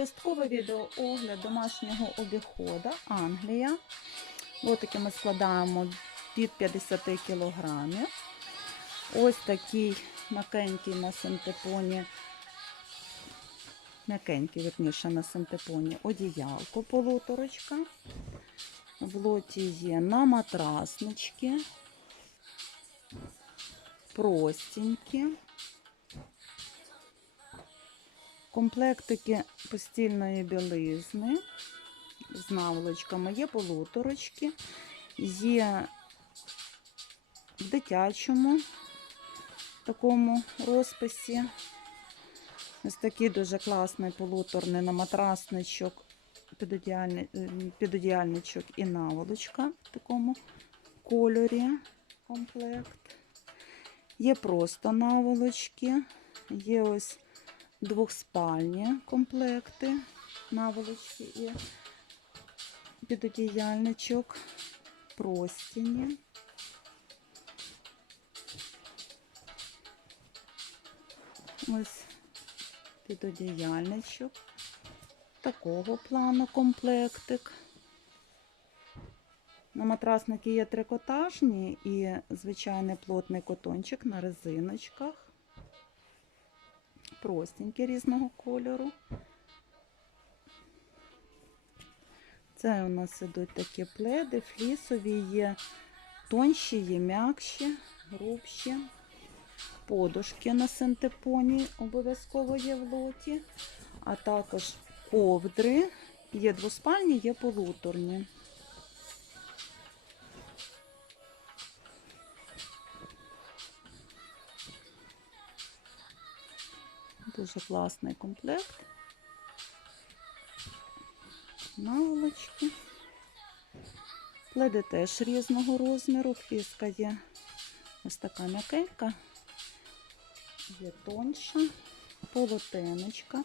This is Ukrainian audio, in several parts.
Частковий відеоогляд домашнього обіходу Англія. Лотики ми складаємо від 50 кг. Ось такий м'якенький на синтепоні, м'якенький, верніше, на синтепоні одіялко полуторочка. В лоті є на матраснички, простенькі. Комплектики постільної білизни з наволочками, є полуторочки, є в дитячому такому розписі. Ось такий дуже класний полуторний на матрасничок, е, підодіальничок і наволочка в такому кольорі комплект. Є просто наволочки, є ось двохспальні комплекти, наволочки і підодіяльничок, простіні. Ось підодіяльничок. Такого плану комплектик. На матрасники є трикотажні і звичайний плотний котончик на резиночках простенькі різного кольору. Це у нас ідуть такі пледи, флісові, є тонші, є м'якші, грубші. Подушки на синтепоні обов'язково є в лоті, а також ковдри. Є двоспальні, є полуторні. Дуже класний комплект. Наволочки. Пледи теж різного розміру. Фіска є ось така м'якенька, є тонша, полотенечка,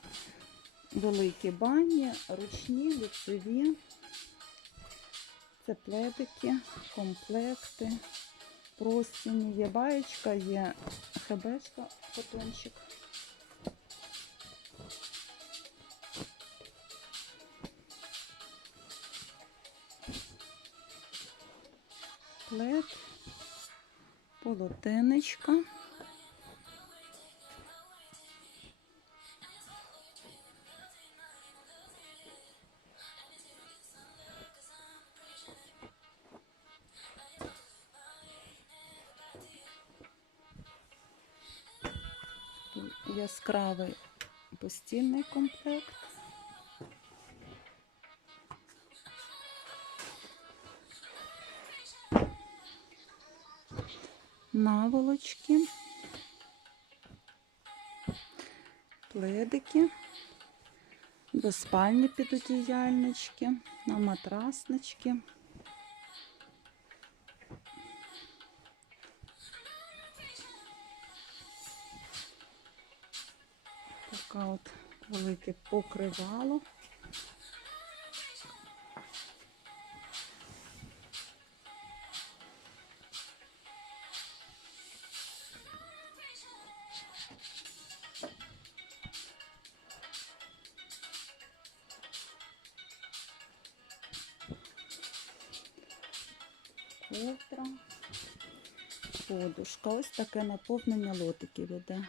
великі бані, ручні, лицеві. Це пледики, комплекти, простіні, є баєчка, є хебешка, котончик. Плед, полотенечка. Яскравий постільний комплект. Наволочки, пледики, двоспальні підодіяльнички, на матраснички. Така от велике покривало. Ковдра, подушка. Ось таке наповнення лотиків іде.